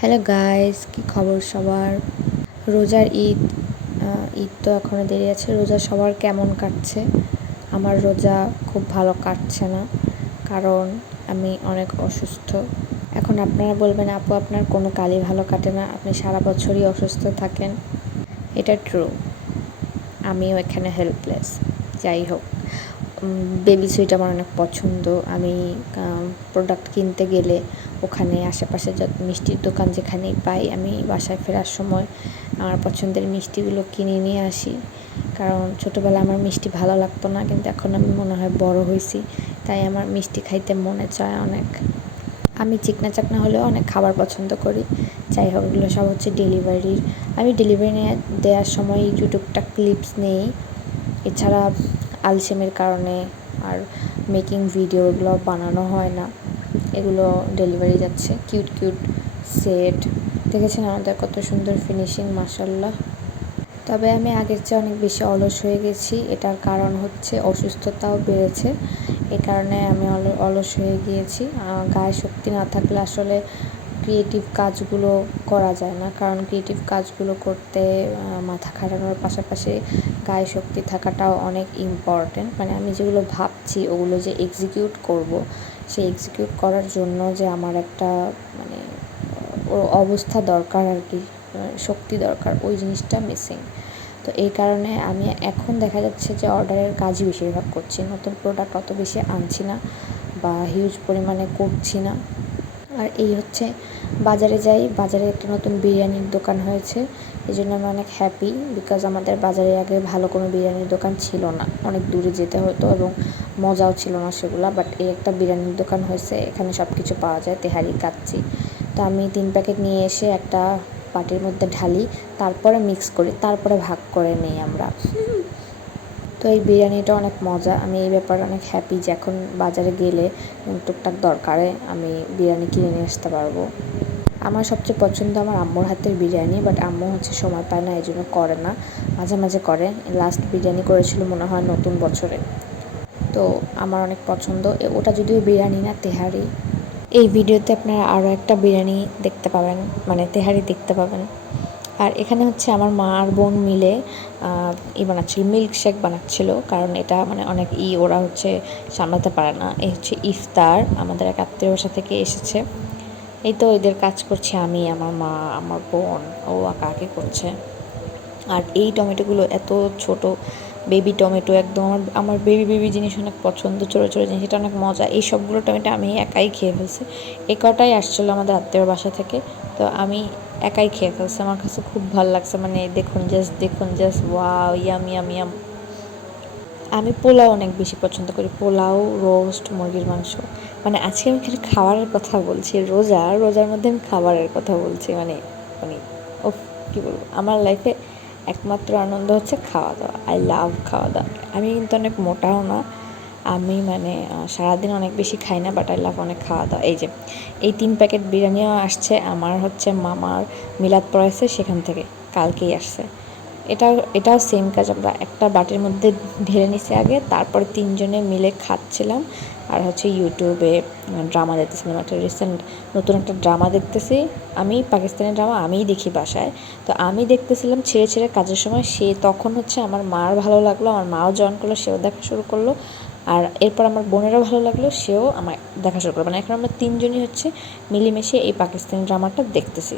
Hello guys, কি খবর সবার? রোজার ঈদ ঈদ তো এখনও দেরি আছে। রোজা সবার কেমন কাটছে? আমার রোজা খুব ভালো কাটছে না, কারণ আমি অনেক অসুস্থ। এখন আপনারা বলবেন, আপু আপনার কোনো কালই ভালো কাটে না, আপনি সারা বছরই অসুস্থ থাকেন। এটা ট্রু, আমিও এখানে হেল্পলেস। যাই হোক, বেবি সুইট আমার অনেক পছন্দ। আমি প্রোডাক্ট কিনতে গেলে ওখানে আশেপাশে যত মিষ্টির দোকান যেখানেই পাই, আমি বাসায় ফেরার সময় আমার পছন্দের মিষ্টিগুলো কিনে নিয়ে আসি। কারণ ছোটোবেলায় আমার মিষ্টি ভালো লাগতো না, কিন্তু এখন আমি মনে হয় বড় হয়েছি, তাই আমার মিষ্টি খাইতে মনে চায় অনেক। আমি চিকনা চাকনা হলেও অনেক খাবার পছন্দ করি। যাই হোক, এগুলো সব হচ্ছে ডেলিভারির। আমি ডেলিভারি দেওয়ার সময় টুকটাক ক্লিপস নেই। এছাড়া আলসেমের কারণে আর মেকিং ভিডিওগুলো বানানো হয় না। এগুলো ডেলিভারি যাচ্ছে। কিউট কিউট সেট দেখেছেন আমাদের কত সুন্দর ফিনিশিং, মাশাল্লাহ। তবে আমি আগের চেয়ে অনেক বেশি অলস হয়ে গেছি। এটার কারণ হচ্ছে অসুস্থতাও বেড়েছে। এই কারণে আমি অলস হয়ে গিয়েছি। গায়ে শক্তি না থাকলে আসলে ক্রিয়েটিভ কাজগুলো করা যায় না, কারণ ক্রিয়েটিভ কাজগুলো করতে মাথা খাটানোর পাশাপাশি গায়ে শক্তি থাকাটাও অনেক ইম্পর্টেন্ট। মানে আমি যেগুলো ভাবছি ওগুলো যে এক্সিকিউট করব, সেই এক্সিকিউট করার জন্য যে আমার একটা মানে অবস্থা দরকার আর কি, শক্তি দরকার, ওই জিনিসটা মিসিং। তো এই কারণে আমি এখন দেখা যাচ্ছে যে অর্ডারের কাজই বেশিরভাগ করছি, নতুন প্রোডাক্ট অত বেশি আনছি না বা হিউজ পরিমাণে করছি না। আর এই হচ্ছে, বাজারে যাই, বাজারে একটা নতুন বিরিয়ানির দোকান হয়েছে, এই জন্য আমি অনেক হ্যাপি। বিকজ আমাদের বাজারে আগে ভালো কোনো বিরিয়ানির দোকান ছিল না, অনেক দূরে যেতে হতো এবং মজাও ছিল না সেগুলো। বাট এই একটা বিরিয়ানির দোকান হয়েছে, এখানে সব কিছু পাওয়া যায়, তেহারি, কাচ্চি। তো আমি 3 প্যাকেট নিয়ে এসে একটা বাটির মধ্যে ঢালি, তারপরে মিক্স করি, তারপরে ভাগ করে নিই আমরা। তো এই বিরিয়ানিটা অনেক মজা। আমি এই ব্যাপারে অনেক হ্যাপি যে এখন বাজারে গেলে টুকটাক দরকারে আমি বিরিয়ানি কিনে নিয়ে আসতে পারবো। আমার সবচেয়ে পছন্দ আমার আম্মুর হাতের বিরিয়ানি, বাট আম্মু হচ্ছে সময় পায় না, এই জন্য করে না, মাঝে মাঝে করে। লাস্ট বিরিয়ানি করেছিল মনে হয় নতুন বছরে। তো আমার অনেক পছন্দ। ওটা যদিও বিরিয়ানি না, তেহারি। এই ভিডিওতে আপনারা আরও একটা বিরিয়ানি দেখতে পাবেন, মানে তেহারি দেখতে পাবেন। আর এখানে হচ্ছে আমার মা আর বোন মিলে বানাচ্ছিল, মিল্কশেক বানাচ্ছিল, কারণ এটা মানে অনেক ওরা হচ্ছে সামলাতে পারে না। এই হচ্ছে ইফতার, আমাদের এক আত্মীয় বাসা থেকে এসেছে। এই তো এদের কাজ করছি আমি, আমার মা, আমার বোন, ও কাকি করছে। আর এই টমেটোগুলো এত ছোট, বেবি টমেটো, একদম আমার বেবি বেবি জিনিস অনেক পছন্দ, ছোটো ছোটো জিনিস, এটা অনেক মজা। এই সবগুলো টমেটো আমি একাই খেয়ে ফেলছি। এই কটাই আসছিলো আমাদের আত্মীয়র বাসা থেকে, তো আমি একাই খেয়ে ফেলছি। আমার কাছে খুব ভালো লাগছে, মানে দেখুন just wow, yam yam yam. আমি পোলাও অনেক বেশি পছন্দ করি, পোলাও, রোস্ট, মুরগির মাংস। মানে আজকে আমি খালি খাবারের কথা বলছি, রোজার মধ্যে আমি খাবারের কথা বলছি। মানে মানে ও কী বলবো, আমার লাইফে একমাত্র আনন্দ হচ্ছে খাওয়া দাওয়া। আই লাভ খাওয়া দাওয়া। আমি কিন্তু অনেক মোটাও না, আমি মানে সারাদিন অনেক বেশি খাই না, বাট আই লাভ অনেক খাওয়া দাওয়া। এই যে এই 3 প্যাকেট বিরিয়ানিও আসছে, আমার হচ্ছে মামার মিলাদ পড়াইছে সেখান থেকে, কালকেই আসছে। এটাও সেম কাজ। আমরা একটা বাটির মধ্যে ঢেলে নিছি আগে, তারপরে 3 জনে মিলে খাচ্ছিলাম। আর হচ্ছে ইউটিউবে ড্রামা দেখতেছিলাম, একটা রিসেন্ট নতুন একটা ড্রামা দেখতেছি আমি, পাকিস্তানি ড্রামা, আমিই দেখি বাসায়। তো আমি দেখতেছিলাম ছেড়ে ছেড়ে কাজের সময়, তখন হচ্ছে আমার মার ভালো লাগলো, আমার মাও জয়েন করলো, সেও দেখা শুরু করলো। আর এরপর আমার বোনেরও ভালো লাগলো, সেও আমার দেখা শুরু করলো। মানে এখন আমরা 3 জনই হচ্ছে মিলেমিশে এই পাকিস্তানি ড্রামাটা দেখতেছি।